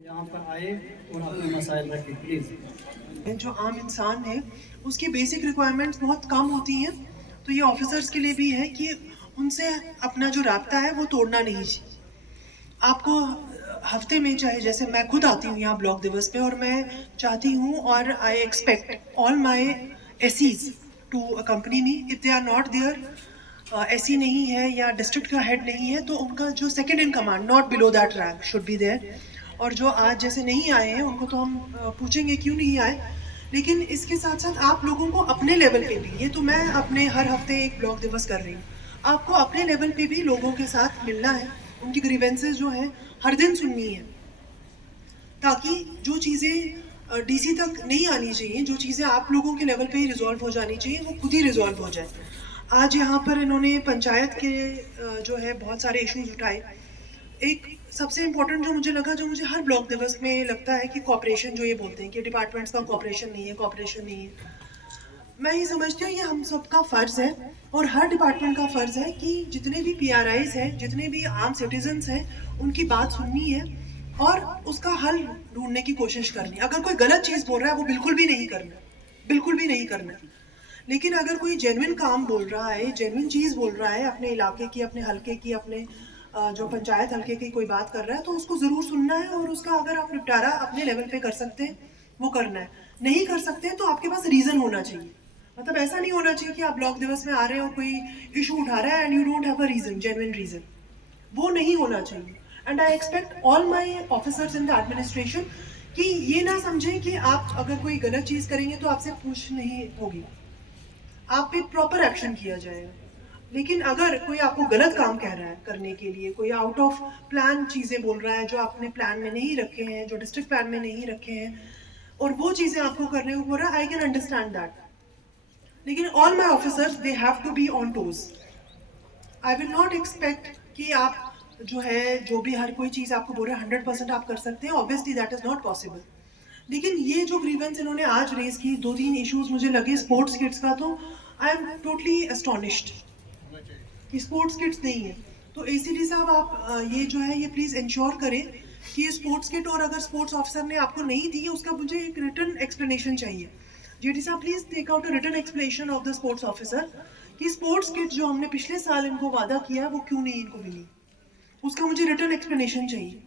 यहाँ पर आए और अपने मसाइल रखें प्लीज़। जो आम इंसान है उसकी बेसिक रिक्वायरमेंट्स बहुत कम होती हैं, तो ये ऑफिसर्स के लिए भी है कि उनसे अपना जो राब्ता है वो तोड़ना नहीं चाहिए। आपको हफ्ते में, चाहे जैसे मैं खुद आती हूँ यहाँ ब्लॉक दिवस पे, और मैं चाहती हूँ और I expect all my ACs to accompany me. If they are not there, AC नहीं है या डिस्ट्रिक्ट का हेड नहीं है, तो उनका जो second in command not below that rank should be there. और जो आज जैसे नहीं आए हैं उनको तो हम पूछेंगे क्यों नहीं आए, लेकिन इसके साथ साथ आप लोगों को अपने लेवल पे भी, ये तो मैं अपने हर हफ्ते एक ब्लॉक दिवस कर रही हूँ, आपको अपने लेवल पे भी लोगों के साथ मिलना है, उनकी ग्रीवेंसेस जो हैं हर दिन सुननी है, ताकि जो चीज़ें डीसी तक नहीं आनी चाहिए, जो चीज़ें आप लोगों के लेवल पे ही रिजॉल्व हो जानी चाहिए, वो खुद ही रिजॉल्व हो जाए। आज यहाँ पर इन्होंने पंचायत के जो है बहुत सारे इश्यूज उठाए। एक सबसे इम्पोर्टेंट जो मुझे लगा, जो मुझे हर ब्लॉक दिवस में लगता है कि कॉपरेशन, जो ये बोलते हैं कि डिपार्टमेंट्स का कॉपरेशन नहीं है, कॉपरेशन नहीं है, मैं ये समझती हूँ ये हम सबका फ़र्ज़ है और हर डिपार्टमेंट का फ़र्ज़ है कि जितने भी पीआरआईज हैं, जितने भी आम सिटीजन्स हैं, उनकी बात सुननी है और उसका हल ढूंढने की कोशिश करनी है। अगर कोई गलत चीज़ बोल रहा है वो बिल्कुल भी नहीं करना, बिल्कुल भी नहीं करना। लेकिन अगर कोई जेन्युइन काम बोल रहा है, जेन्युइन चीज़ बोल रहा है, अपने इलाके की, अपने हल्के की, अपने जो पंचायत हल्के की कोई बात कर रहा है, तो उसको ज़रूर सुनना है और उसका अगर आप निपटारा अपने लेवल पे कर सकते हैं वो करना है। नहीं कर सकते तो आपके पास रीज़न होना चाहिए। मतलब ऐसा नहीं होना चाहिए कि आप ब्लॉक दिवस में आ रहे हो, कोई इशू उठा रहा है and you don't have a reason, genuine reason. वो नहीं होना चाहिए। And I expect all my officers in the administration कि ये ना समझें कि आप अगर कोई गलत चीज़ करेंगे तो आपसे पूछ नहीं होगी, आप पे प्रॉपर एक्शन किया जाएगा। लेकिन अगर कोई आपको गलत काम कह रहा है करने के लिए, कोई आउट ऑफ प्लान चीज़ें बोल रहा है जो आपने प्लान में नहीं रखे हैं, जो डिस्ट्रिक्ट प्लान में नहीं रखे हैं, और वो चीज़ें आपको करने को बोल रहा है, आई कैन अंडरस्टैंड दैट। लेकिन all my officers they have to be on toes. I will not expect कि आप जो है, जो भी हर कोई चीज़ आपको बोल रहा है 100% आप कर सकते हैं, obviously that is not possible. लेकिन ये जो ग्रीवेंस इन्होंने आज रेज की, 2-3 इश्यूज मुझे लगे स्पोर्ट्स किट्स का, तो आई एम टोटली एस्टोनिश्ड कि स्पोर्ट्स किट्स नहीं है। तो एसीडी साहब, आप ये जो है ये प्लीज़ इंश्योर करें कि ये स्पोर्ट्स किट, और अगर स्पोर्ट्स ऑफिसर ने आपको नहीं दी है उसका मुझे एक रिटर्न एक्सप्लेनेशन चाहिए। जेडी साहब, please take out a return explanation of the sports officer कि स्पोर्ट्स किट जो हमने पिछले साल इनको वादा किया है वो क्यों नहीं इनको मिली, उसका मुझे रिटर्न एक्सप्लेनेशन चाहिए।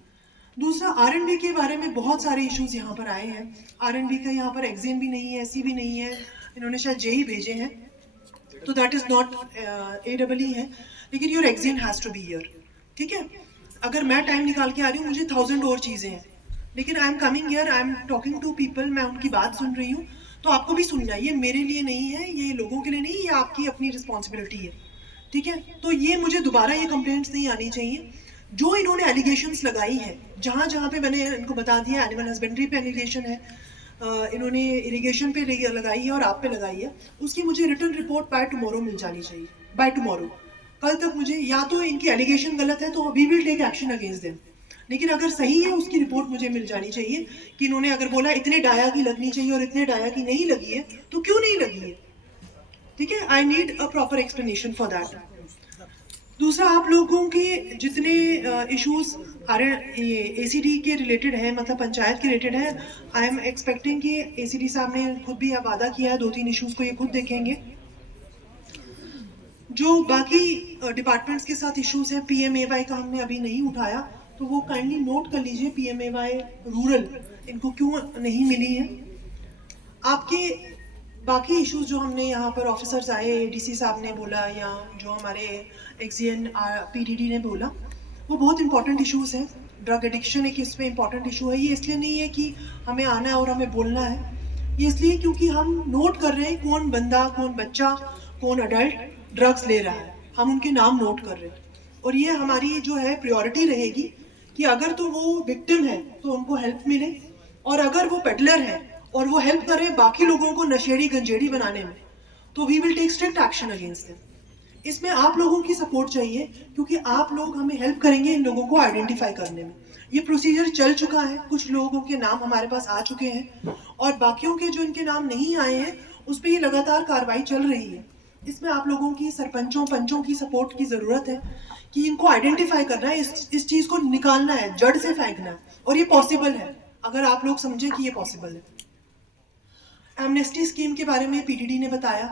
दूसरा, आरएनबी के बारे में बहुत सारे इश्यूज यहाँ पर आए हैं। आरएनबी का यहाँ पर एग्जाम भी नहीं है, एससी भी नहीं है, इन्होंने शायद जेई भेजे हैं, तो दैट इज़ नॉट AEE है, लेकिन your exam has to be here. ठीक है, अगर मैं टाइम निकाल के आ रही हूँ, मुझे 1000 और चीज़ें हैं, लेकिन I am coming here, I am talking to people, मैं उनकी बात सुन रही हूँ, तो आपको भी सुनना है। ये मेरे लिए नहीं है, ये लोगों के लिए नहीं, ये आपकी अपनी रिस्पॉन्सिबिलिटी है। ठीक है, तो ये मुझे दोबारा ये कंप्लेंट्स नहीं आनी चाहिए। जो इन्होंने एलिगेशंस लगाई है, जहाँ जहाँ पे मैंने इनको बता दिया, एनिमल हस्बेंड्री पे एलिगेशन है, इन्होंने इरिगेशन पे लगाई है और आप पे लगाई है, उसकी मुझे रिटर्न रिपोर्ट बाय टुमारो मिल जानी चाहिए। बाय टुमारो, कल तक मुझे, या तो इनकी एलिगेशन गलत है तो we will take action against them, लेकिन अगर सही है उसकी रिपोर्ट मुझे मिल जानी चाहिए कि इन्होंने अगर बोला इतने डाया की लगनी चाहिए और इतने डाया की नहीं लगी है, तो क्यों नहीं लगी है। ठीक है, I need a proper explanation for that. दूसरा, आप लोगों के जितने इश्यूज ACD के रिलेटेड है, मतलब पंचायत के रिलेटेड है, आई एम एक्सपेक्टिंग कि ACD साहब ने खुद भी वादा किया है 2-3 इश्यूज को ये खुद देखेंगे। जो बाकी डिपार्टमेंट्स के साथ इश्यूज हैं, PMAY का हमने अभी नहीं उठाया, तो वो काइंडली नोट कर लीजिए, PMAY रूरल इनको क्यों नहीं मिली है। आपके बाकी इश्यूज जो हमने यहाँ पर ऑफिसर्स आए, ADC साहब ने बोला या जो हमारे एक्सियन PDD ने बोला, वो बहुत इंपॉर्टेंट इश्यूज हैं। ड्रग एडिक्शन एक इसमें इंपॉर्टेंट इशू है। ये इसलिए नहीं है कि हमें आना है और हमें बोलना है, ये इसलिए क्योंकि हम नोट कर रहे हैं कौन बंदा, कौन बच्चा, कौन अडल्ट ड्रग्स ले रहा है, हम उनके नाम नोट कर रहे हैं। और ये हमारी जो है प्रायोरिटी रहेगी कि अगर तो वो विक्टिम है तो उनको हेल्प मिले, और अगर वो पेडलर है और वो हेल्प करे बाकी लोगों को नशेड़ी गंजेड़ी बनाने में, तो we will take strict action against them. इसमें आप लोगों की सपोर्ट चाहिए, क्योंकि आप लोग हमें हेल्प करेंगे इन लोगों को आइडेंटिफाई करने में। ये प्रोसीजर चल चुका है, कुछ लोगों के नाम हमारे पास आ चुके हैं और बाकियों के जो इनके नाम नहीं आए हैं उस पर ये लगातार कार्रवाई चल रही है। इसमें आप लोगों की सरपंचों पंचों की सपोर्ट की ज़रूरत है कि इनको आइडेंटिफाई करना है, इस चीज़ को निकालना है, जड़ से फेंकना है। और ये पॉसिबल है अगर आप लोग समझे कि ये पॉसिबल है। एमनेस्टी स्कीम के बारे में पीडीडी ने बताया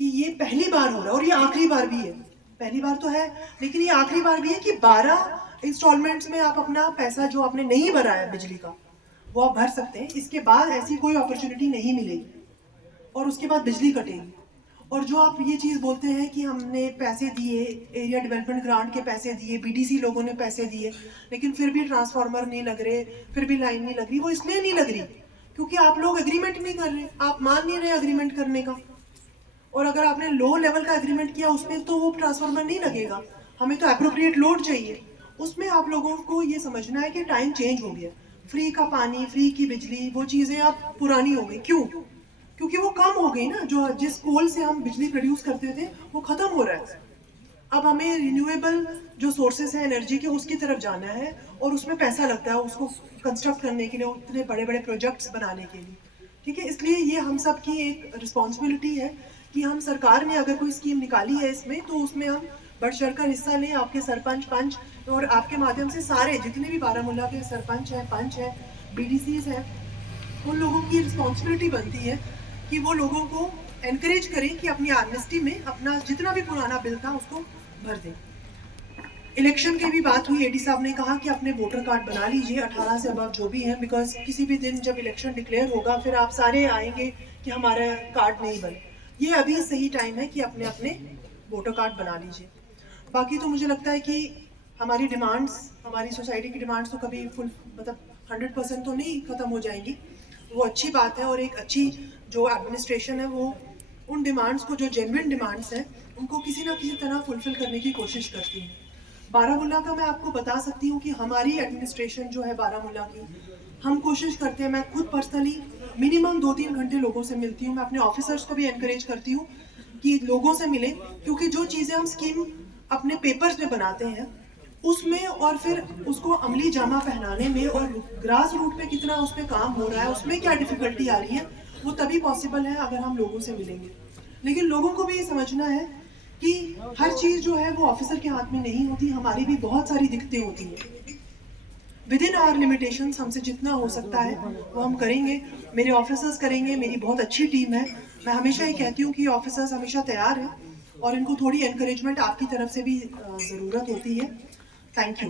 कि ये पहली बार हो रहा है और ये आखिरी बार भी है। पहली बार तो है, लेकिन ये आखिरी बार भी है कि 12 इंस्टॉलमेंट्स में आप अपना पैसा जो आपने नहीं भरा है बिजली का, वो आप भर सकते हैं। इसके बाद ऐसी कोई अपॉर्चुनिटी नहीं मिलेगी और उसके बाद बिजली कटेगी। और जो आप ये चीज़ बोलते हैं कि हमने पैसे दिए, एरिया डेवलपमेंट ग्रांट के पैसे दिए, बीडीसी लोगों ने पैसे दिए, लेकिन फिर भी ट्रांसफार्मर नहीं लग रहे, फिर भी लाइन नहीं लग रही, वो इसलिए नहीं लग रही क्योंकि आप लोग एग्रीमेंट नहीं कर रहे, आप मान नहीं रहे एग्रीमेंट करने का। और अगर आपने लो लेवल का एग्रीमेंट किया उसमें तो वो ट्रांसफार्मर नहीं लगेगा। हमें तो एप्रोप्रिएट लोड चाहिए। उसमें आप लोगों को ये समझना है कि टाइम चेंज हो गया। फ्री का पानी, फ्री की बिजली, वो चीज़ें अब पुरानी हो गई। क्यों? क्योंकि वो कम हो गई ना। जो जिस कोल से हम बिजली प्रोड्यूस करते थे वो खत्म हो रहा है। अब हमें रिन्यूएबल जो सोर्सेस हैं एनर्जी के, उसकी तरफ जाना है और उसमें पैसा लगता है उसको कंस्ट्रक्ट करने के लिए, उतने बड़े बड़े प्रोजेक्ट्स बनाने के लिए। ठीक है, इसलिए ये हम सब की एक रिस्पॉन्सिबिलिटी है कि हम, सरकार ने अगर कोई स्कीम निकाली है इसमें, तो उसमें हम बढ़ चढ़कर हिस्सा लें। आपके सरपंच पंच और आपके माध्यम से सारे जितने भी बारामूला के सरपंच हैं, पंच हैं, बीडीसीज हैं, उन लोगों की रिस्पॉन्सिबिलिटी बनती है कि वो लोगों को एनकरेज करें कि अपनी एमनेस्टी में अपना जितना भी पुराना बिल था उसको भर दें। इलेक्शन की भी बात हुई, एडी साहब ने कहा कि अपने वोटर कार्ड बना लीजिए 18 से अबव जो भी हैं, बिकॉज किसी भी दिन जब इलेक्शन डिक्लेयर होगा फिर आप सारे आएंगे कि हमारा कार्ड नहीं बने। ये अभी सही टाइम है कि अपने अपने वोटर कार्ड बना लीजिए। बाकी तो मुझे लगता है कि हमारी डिमांड्स, हमारी सोसाइटी की डिमांड्स तो कभी फुल मतलब 100% तो नहीं ख़त्म हो जाएंगी। वो अच्छी बात है और एक अच्छी जो एडमिनिस्ट्रेशन है वो उन डिमांड्स को, जो जेन्युइन डिमांड्स हैं, उनको किसी ना किसी तरह फुलफिल करने की कोशिश करती है। बारामूला का मैं आपको बता सकती हूँ कि हमारी एडमिनिस्ट्रेशन जो है बारामूला की, हम कोशिश करते हैं, मैं खुद पर्सनली मिनिमम 2-3 घंटे लोगों से मिलती हूँ। मैं अपने ऑफिसर्स को भी एनकरेज करती हूँ कि लोगों से मिलें, क्योंकि जो चीज़ें हम स्कीम अपने पेपर्स में बनाते हैं उसमें और फिर उसको अमली जामा पहनाने में और ग्रास रूट पे कितना उस पर काम हो रहा है, उसमें क्या डिफिकल्टी आ रही है, वो तभी पॉसिबल है अगर हम लोगों से मिलेंगे। लेकिन लोगों को भी ये समझना है कि हर चीज़ जो है वो ऑफिसर के हाथ में नहीं होती, हमारी भी बहुत सारी दिक्कतें होती हैं। विद इन आवर लिमिटेशंस हमसे जितना हो सकता है वो हम करेंगे, मेरे ऑफिसर्स करेंगे, मेरी बहुत अच्छी टीम है। मैं हमेशा ये कहती हूँ कि ऑफिसर्स हमेशा तैयार हैं और इनको थोड़ी एनकरेजमेंट आपकी तरफ से भी ज़रूरत होती है। Thank you.